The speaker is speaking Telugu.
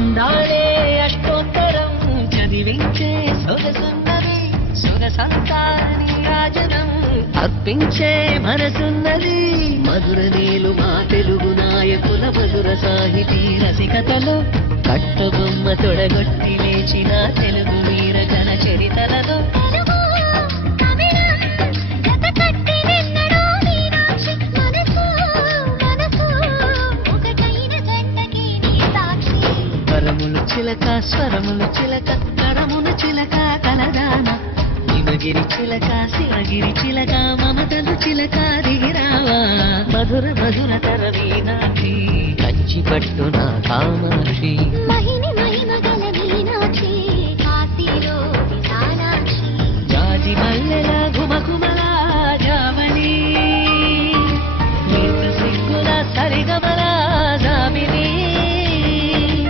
అందాలే అష్టోత్తరం చదివించే సొగసున్నది సొగసంతా నీ రాజనం అర్పించే మనసున్నది మధుర నీలు మా తెలుగు నాయకుల మధుర సాహితీ రసికతలో కట్టబొమ్మ తొడగొట్టి లేచిన తెలుగు వీర జన చరితలలో స్వరములు చిలక స్వరములు చిలక కరములు చిలక కలదాన హిమగిరి చిలక శివగిరి చిలక మమతలు చిలక దిగిరావా మధుర మధుర తరవీనాక్షి కంచి పట్టున కామాక్షి